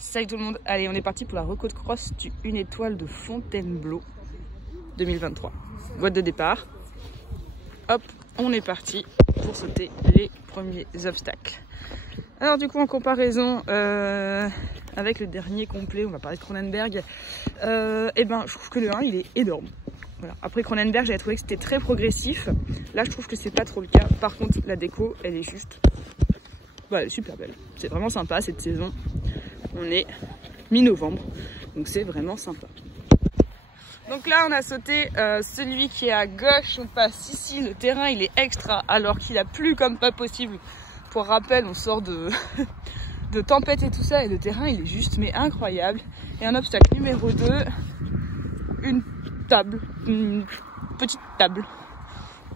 Salut tout le monde, allez on est parti pour la reco de cross du 1 étoile de Fontainebleau 2023. Boîte de départ. Hop, on est parti pour sauter les premiers obstacles. Alors du coup en comparaison avec le dernier complet, on va parler de Cronenberg, et ben je trouve que le 1 il est énorme. Voilà. Après Cronenberg j'avais trouvé que c'était très progressif, là je trouve que c'est pas trop le cas. Par contre la déco elle est juste, bah, elle est super belle, c'est vraiment sympa cette saison. On est mi-novembre, donc c'est vraiment sympa. Donc là on a sauté celui qui est à gauche, on passe ici, le terrain il est extra alors qu'il a plu comme pas possible. Pour rappel on sort de tempête et tout ça et le terrain il est juste mais incroyable. Et un obstacle numéro 2, une petite table.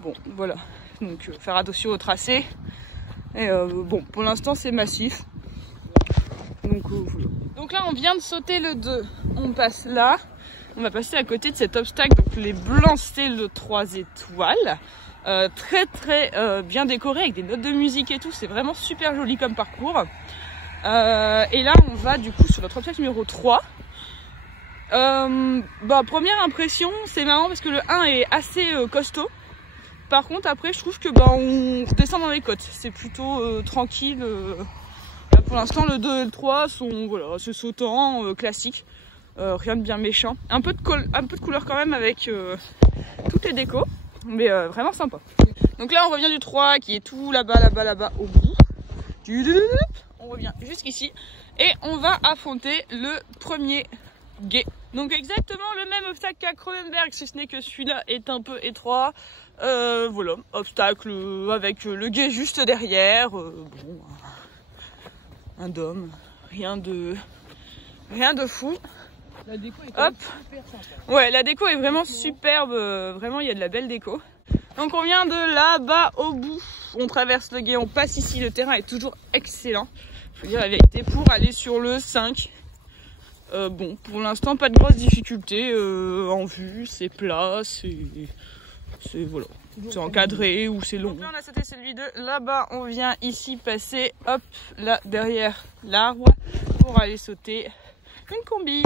Bon voilà, donc faire attention au tracé. Et bon pour l'instant c'est massif. Donc voilà. Donc là on vient de sauter le 2, on passe là. On va passer à côté de cet obstacle, donc les blancs c'est le 3 étoiles. Très bien décoré avec des notes de musique et tout, c'est vraiment super joli comme parcours. Et là on va du coup sur notre obstacle numéro 3. Première impression c'est marrant parce que le 1 est assez costaud. Par contre après je trouve que on descend dans les côtes, c'est plutôt tranquille. Pour l'instant le 2 et le 3 sont voilà, c'est sautant, classique. Rien de bien méchant, un peu de couleur quand même avec toutes les décos, mais vraiment sympa. Donc là on revient du 3 qui est tout là-bas au bout. On revient jusqu'ici et on va affronter le premier gué. Donc exactement le même obstacle qu'à Cronenberg, si ce n'est que celui-là est un peu étroit. Voilà, obstacle avec le gué juste derrière. Un dôme, rien de fou. La déco est quand même super sympa. Ouais, la déco est vraiment superbe, vraiment il y a de la belle déco. Donc on vient de là-bas au bout, on traverse le gué, on passe ici, le terrain est toujours excellent. Je veux dire la vérité, pour aller sur le 5, bon, pour l'instant pas de grosses difficultés en vue, c'est plat, c'est voilà, c'est encadré ou c'est long. Donc là on a sauté celui de là-bas, on vient ici passer, hop, là derrière l'arbre, pour aller sauter une combi.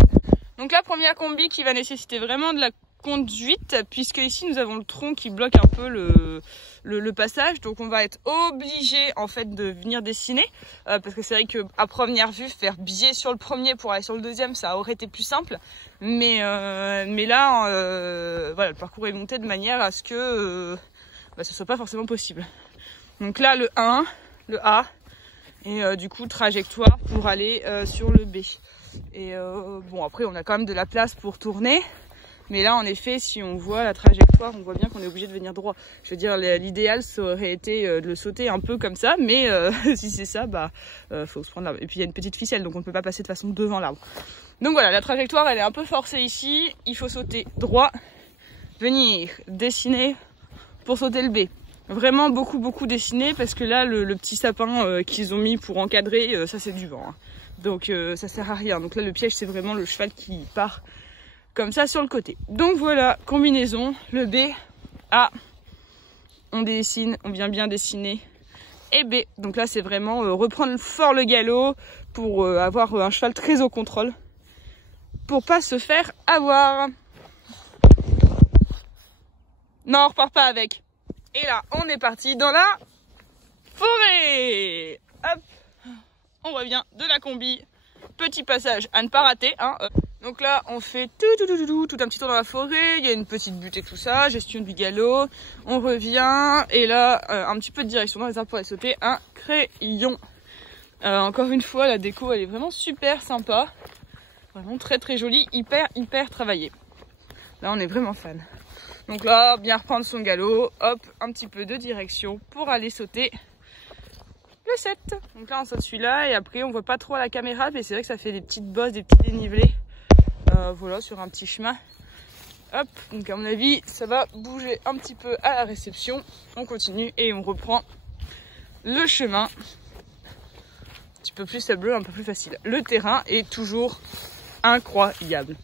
Donc la première combi qui va nécessiter vraiment de la conduite, puisque ici nous avons le tronc qui bloque un peu le passage, donc on va être obligé en fait de venir dessiner, parce que c'est vrai que à première vue faire biais sur le premier pour aller sur le deuxième ça aurait été plus simple, mais là voilà, le parcours est monté de manière à ce que ce soit pas forcément possible. Donc là le 1, le A, et du coup trajectoire pour aller sur le B. Et bon après on a quand même de la place pour tourner, mais là en effet si on voit la trajectoire on voit bien qu'on est obligé de venir droit. Je veux dire l'idéal ça aurait été de le sauter un peu comme ça, mais si c'est ça faut se prendre l'arbre. Et puis il y a une petite ficelle donc on ne peut pas passer de façon devant l'arbre. Donc voilà, la trajectoire elle est un peu forcée ici, il faut sauter droit, venir dessiner pour sauter le B. Vraiment beaucoup dessiner parce que là le petit sapin qu'ils ont mis pour encadrer ça c'est du vent, hein. Donc ça sert à rien. Donc là le piège c'est vraiment le cheval qui part comme ça sur le côté. Donc voilà, combinaison, le B, A, on dessine, on vient bien dessiner, et B. Donc là c'est vraiment reprendre fort le galop pour avoir un cheval très au contrôle, pour pas se faire avoir. Non on repart pas avec. Et là on est parti dans la forêt. Hop, on revient de la combi, petit passage à ne pas rater, hein. Donc là on fait tout un petit tour dans la forêt, il y a une petite butte et tout ça, gestion du galop, on revient et là un petit peu de direction dans les arbres pour aller sauter un crayon. Encore une fois la déco elle est vraiment super sympa, vraiment très jolie, hyper travaillée. Là on est vraiment fan. Donc là bien reprendre son galop, hop, un petit peu de direction pour aller sauter le 7. Donc là on saute celui-là et après on voit pas trop à la caméra mais c'est vrai que ça fait des petites bosses, des petits dénivelés. Voilà, sur un petit chemin. Hop, donc à mon avis ça va bouger un petit peu à la réception. On continue et on reprend le chemin. Un petit peu plus sableux, un peu plus facile. Le terrain est toujours incroyable.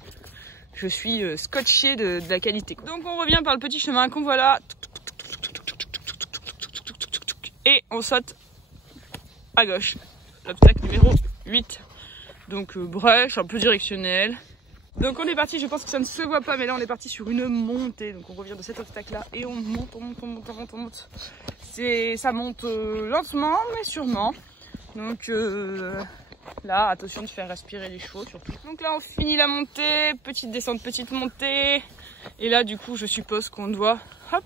Je suis scotché de la qualité. Donc on revient par le petit chemin qu'on voit là. Et on saute à gauche. L'obstacle numéro 8. Donc brèche, un peu directionnelle. Donc on est parti, je pense que ça ne se voit pas, mais là on est parti sur une montée. Donc on revient de cet obstacle là et on monte, on monte. Ça monte lentement mais sûrement. Donc là, attention de faire respirer les chevaux surtout. Donc là on finit la montée, petite descente, petite montée. Et là du coup je suppose qu'on doit hop,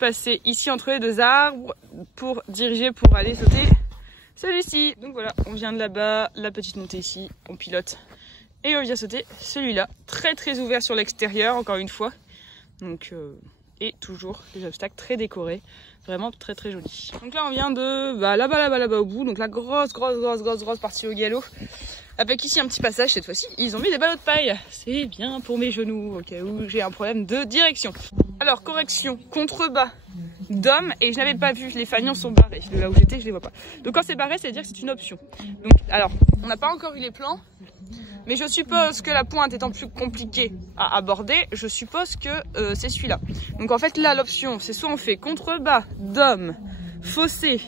passer ici entre les deux arbres pour diriger, pour aller sauter celui-ci. Donc voilà, on vient de là-bas, la petite montée ici, on pilote. Et on vient sauter celui-là, très très ouvert sur l'extérieur encore une fois. Donc et toujours les obstacles très décorés, vraiment très très jolis. Donc là on vient de là-bas au bout, donc la grosse partie au galop. Avec ici un petit passage cette fois-ci, ils ont mis des ballots de paille. C'est bien pour mes genoux au cas où j'ai un problème de direction. Alors correction, contrebas d'hommes, et je n'avais pas vu, les fanions sont barrés. De là où j'étais, je les vois pas. Donc quand c'est barré, ça veut dire que c'est une option. Donc alors, on n'a pas encore eu les plans. Mais je suppose que la pointe étant plus compliquée à aborder, je suppose que c'est celui-là. Donc en fait là l'option c'est soit on fait contrebas d'homme, fossé,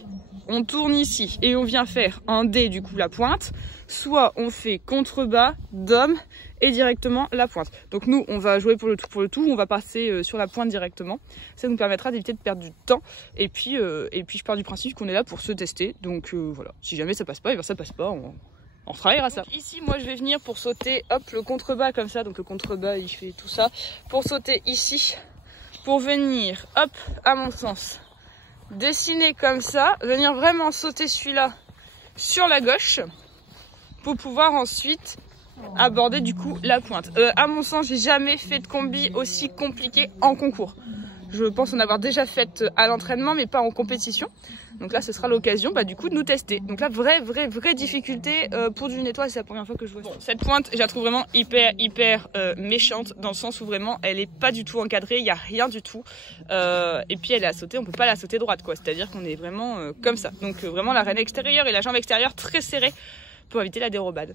on tourne ici et on vient faire un D du coup la pointe, soit on fait contrebas d'homme et directement la pointe. Donc nous on va jouer pour le tout, on va passer sur la pointe directement. Ça nous permettra d'éviter de perdre du temps et puis je pars du principe qu'on est là pour se tester. Donc voilà, si jamais ça passe pas, et bien ça passe pas. On travaillera ça. Donc ici, moi, je vais venir pour sauter, hop, le contrebas comme ça. Donc le contrebas, il fait tout ça. Pour sauter ici, pour venir, hop, à mon sens, dessiner comme ça, venir vraiment sauter celui-là sur la gauche, pour pouvoir ensuite aborder du coup la pointe. À mon sens, j'ai jamais fait de combi aussi compliqué en concours. Je pense en avoir déjà fait à l'entraînement, mais pas en compétition. Donc là, ce sera l'occasion du coup de nous tester. Donc là, vraie difficulté pour du nettoyage. C'est la première fois que je vois ça. Cette pointe, je la trouve vraiment hyper méchante, dans le sens où vraiment, elle est pas du tout encadrée, il n'y a rien du tout. Et puis elle est à sauter, on peut pas la sauter droite, quoi. C'est-à-dire qu'on est vraiment comme ça. Donc vraiment la reine extérieure et la jambe extérieure très serrée pour éviter la dérobade.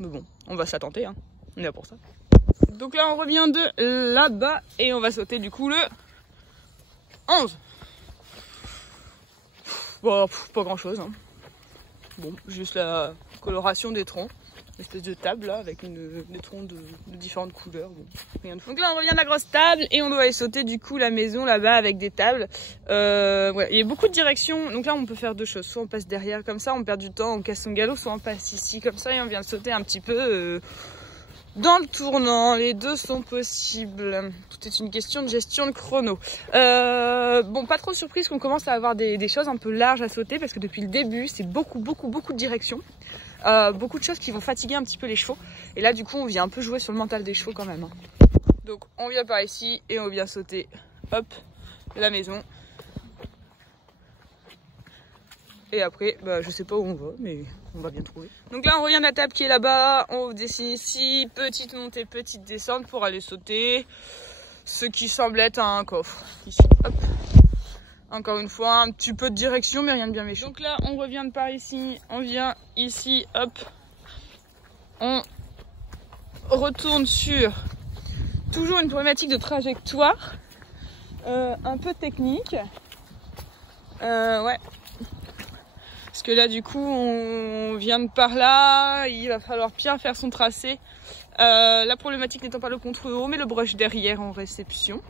Mais bon, on va se la tenter, hein. On est là pour ça. Donc là, on revient de là-bas et on va sauter du coup le 11. Bon, pas grand chose, hein. Bon, juste la coloration des troncs, une espèce de table là avec des troncs de différentes couleurs. Bon, rien de fou. Donc là on revient de la grosse table et on doit aller sauter du coup la maison là-bas avec des tables. Ouais, il y a beaucoup de directions, donc là on peut faire deux choses. Soit on passe derrière comme ça, on perd du temps, on casse son galop, soit on passe ici comme ça et on vient de sauter un petit peu dans le tournant. Les deux sont possibles. Tout est une question de gestion de chrono. Bon, pas trop de surprise qu'on commence à avoir des choses un peu larges à sauter parce que depuis le début, c'est beaucoup de directions. Beaucoup de choses qui vont fatiguer un petit peu les chevaux. Et là, du coup, on vient un peu jouer sur le mental des chevaux quand même, hein. Donc, on vient par ici et on vient sauter, hop, la maison. Et après, je sais pas où on va, mais on va bien trouver. Donc là, on revient de la table qui est là-bas. On dessine ici, petite montée, petite descente pour aller sauter ce qui semble être un coffre. Ici, hop. Encore une fois, un petit peu de direction, mais rien de bien méchant. Donc là, on revient de par ici. On vient ici, hop. On retourne sur toujours une problématique de trajectoire. Un peu technique. Ouais. Parce que là, du coup, on vient de par là, il va falloir bien faire son tracé. La problématique n'étant pas le contre-haut, mais le brush derrière en réception.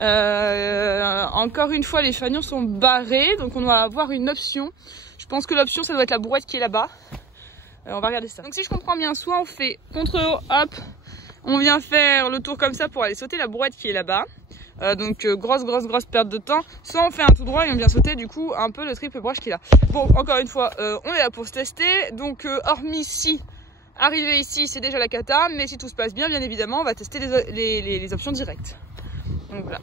Encore une fois, les fanions sont barrés, donc on doit avoir une option. Je pense que l'option, ça doit être la brouette qui est là-bas. On va regarder ça. Donc si je comprends bien, soit on fait contre-haut, hop, on vient faire le tour comme ça pour aller sauter la brouette qui est là-bas. Donc grosse perte de temps. Soit on fait un tout droit et on vient sauter du coup un peu le triple brush qui est là. Bon, encore une fois, on est là pour se tester. Donc hormis si arriver ici c'est déjà la cata, mais si tout se passe bien évidemment on va tester les options directes. Donc voilà.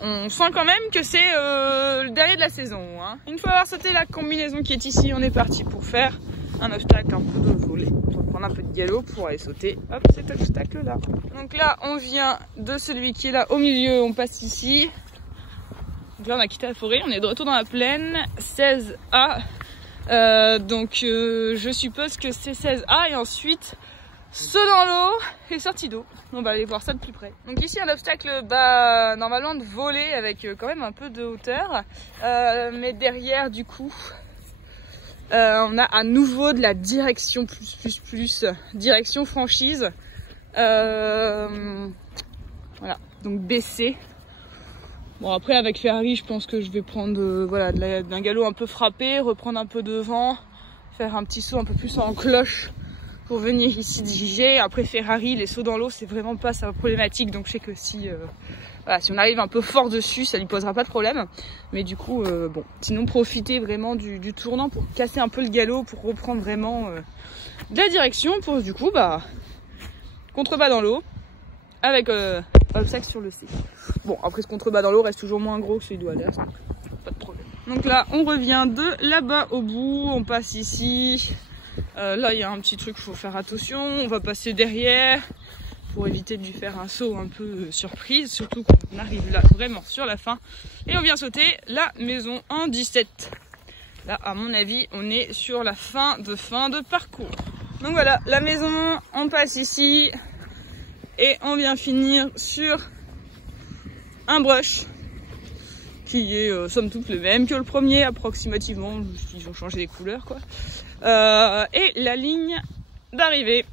On sent quand même que c'est le dernier de la saison, hein. Une fois avoir sauté la combinaison qui est ici, on est parti pour faire un obstacle un peu de volet. On va prendre un peu de galop pour aller sauter, hop, cet obstacle là. Donc là on vient de celui qui est là au milieu, on passe ici. Donc là on a quitté la forêt, on est de retour dans la plaine, 16A. Donc je suppose que c'est 16A et ensuite saut dans l'eau et sortie d'eau. On va aller voir ça de plus près. Donc ici un obstacle normalement de voler avec quand même un peu de hauteur. Mais derrière du coup On a à nouveau de la direction direction franchise. Voilà, donc baisser. Bon après avec Ferrari je pense que je vais prendre voilà, d'un galop un peu frappé, reprendre un peu de vent, faire un petit saut un peu plus en cloche pour venir ici diriger. Après Ferrari, les sauts dans l'eau c'est vraiment pas sa problématique, donc je sais que si, voilà, si on arrive un peu fort dessus ça lui posera pas de problème. Mais du coup bon, sinon profiter vraiment du tournant pour casser un peu le galop, pour reprendre vraiment de la direction, pour du coup bah contrebas dans l'eau avec obstacle sur le C. Bon, après ce contrebas dans l'eau reste toujours moins gros que celui de Wallers, donc pas de problème. Donc là, on revient de là-bas au bout, on passe ici. Là, il y a un petit truc, il faut faire attention. On va passer derrière pour éviter de lui faire un saut un peu surprise, surtout quand on arrive là vraiment sur la fin. Et on vient sauter la maison en 17. Là, à mon avis, on est sur la fin de parcours. Donc voilà, la maison, on passe ici. Et on vient finir sur un brush qui est somme toute le même que le premier approximativement, ils ont changé les couleurs quoi. Et la ligne d'arrivée.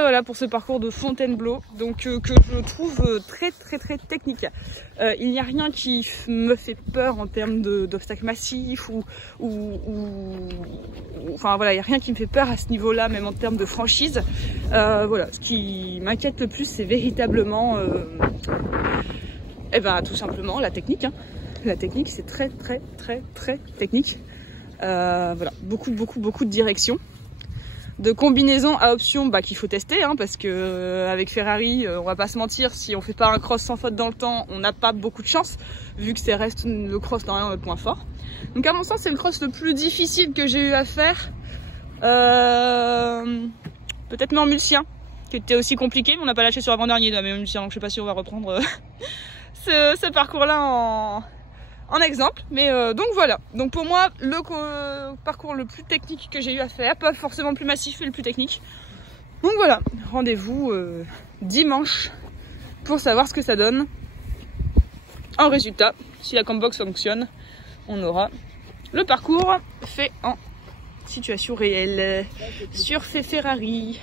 Voilà pour ce parcours de Fontainebleau, donc que je trouve très technique. Il n'y a rien qui me fait peur en termes d'obstacles massifs enfin voilà, il n'y a rien qui me fait peur à ce niveau-là, même en termes de franchise. Voilà, ce qui m'inquiète le plus, c'est véritablement, tout simplement la technique. Hein. La technique, c'est très technique. Voilà, beaucoup de direction. De combinaisons à options qu'il faut tester, hein, parce que avec Ferrari, on va pas se mentir, si on fait pas un cross sans faute dans le temps, on n'a pas beaucoup de chance, vu que ça reste le cross normalement notre point fort. Donc à mon sens, c'est le cross le plus difficile que j'ai eu à faire. Peut-être Murmulsien, qui était aussi compliqué, mais on n'a pas lâché sur l'avant-dernier de Murmulsien, donc je sais pas si on va reprendre ce parcours-là en exemple, mais donc voilà. Donc pour moi, le parcours le plus technique que j'ai eu à faire, pas forcément le plus massif, mais le plus technique. Donc voilà, rendez-vous dimanche pour savoir ce que ça donne. En résultat, si la combox fonctionne, on aura le parcours fait en situation réelle sur ces Ferrari.